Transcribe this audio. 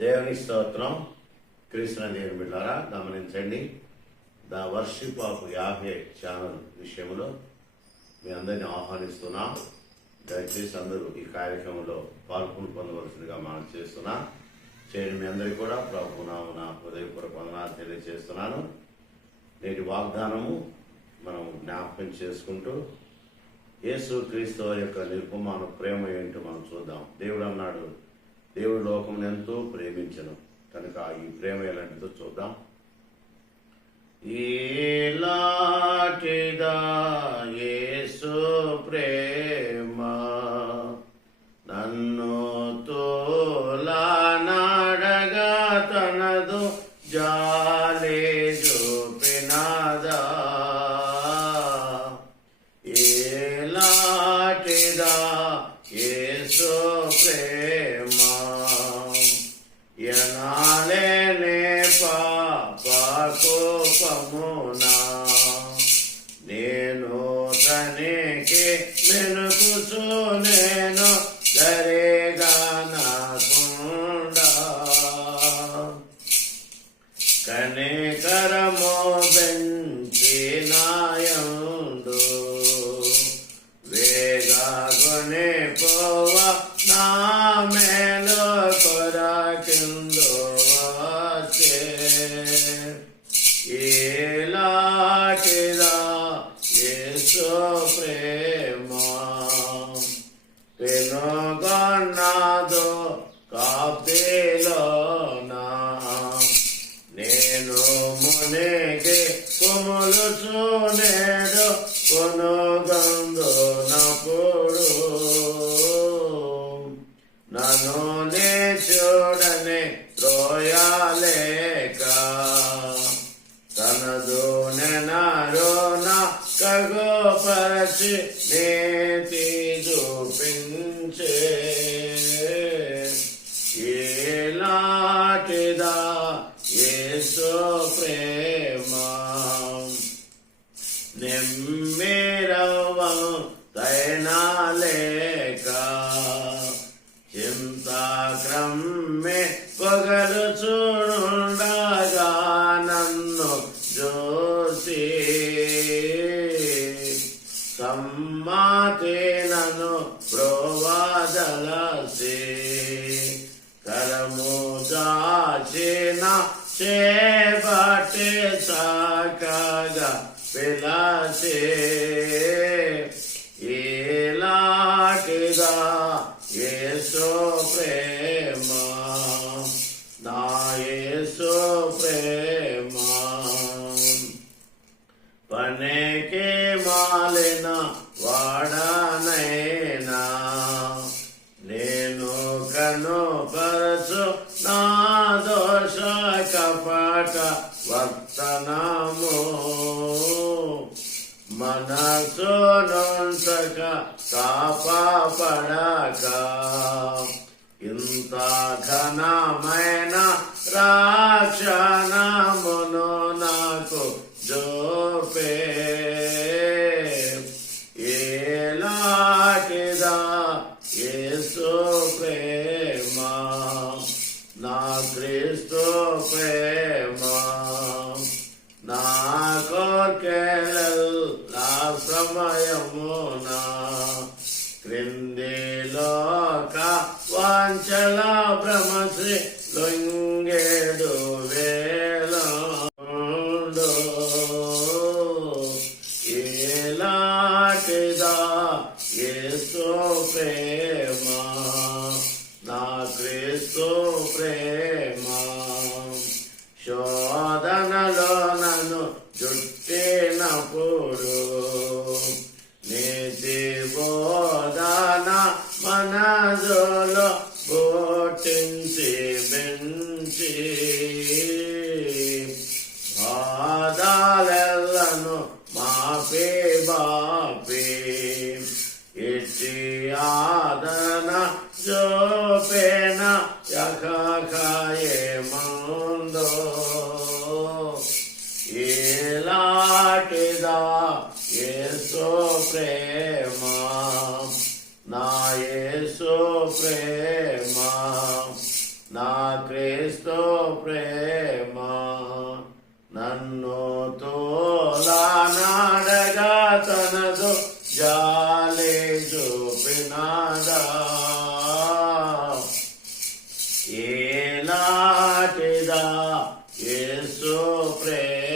దేవుని స్తోత్రం. కృష్ణ దేవుని బిడ్డారా గమనించండి. The worship of Yahweh channel విషయంలో మీ అందరిని ఆహ్వానిస్తున్నా. దయచేసి అందరూ ఈ కార్యక్రమంలో పాల్గొని పొందవలసిందిగా మనం చేస్తున్నా. చేయడం మీ అందరికీ కూడా ప్రభు నామన హృదయపూర్వక వందనాలు తెలియజేస్తున్నాను. నేటి వాగ్దానము మనం జ్ఞాపకం చేసుకుంటూ యేసు క్రీస్తు యొక్క నిర్పమాన ప్రేమ ఏంటో మనం చూద్దాం. దేవుడు అన్నాడు దేవుడు లోకం ఎంతో ప్రేమించను. కనుక ఈ ప్రేమ ఎలాంటిదో చూద్దాం. ఈలాటిదా యేసు ప్రేమ నన్ను తోలా నాడగా తనదు జాలే చూపినాదా. ఎనాలేనే పాపకోపమునా నేను తనికి మెనుకుచు నేను సరే పెనుగొన్నదో కాపేలోనా? నేను మునిగి కొములుచు నేడు కొనుగందు నప్పుడు నన్ను నే చూడని రోయాలేక తనదు నెనారోన కగోపరచి తైనాలేక చింతాక్రమ్మె పగలు చూడుండగా నన్ను జోసి సమ్మాతే నన్ను ప్రోవాదలసి కరము దాచిన చేపట్టి సా దోష కపట వర్తనము. మనసు నొంతక తాపడక ఇంత ఘనమైన రాక్షణమును నాకు జోపే క్రీస్తు ప్రేమ నా కోర్కెలల్లా సమయమునా క్రిందిలోక వాంచల భ్రమశ్రీ లొంగేడు మనజులో బోటించి బెంచి బాధాలెల్లను మాపే బాపే. ప్రేమ నా క్రీస్తు ప్రేమ నన్ను తోలానాడగా తనదు జాలి చూపినాడా? ఏలాటిదా యేసు ప్రేమ?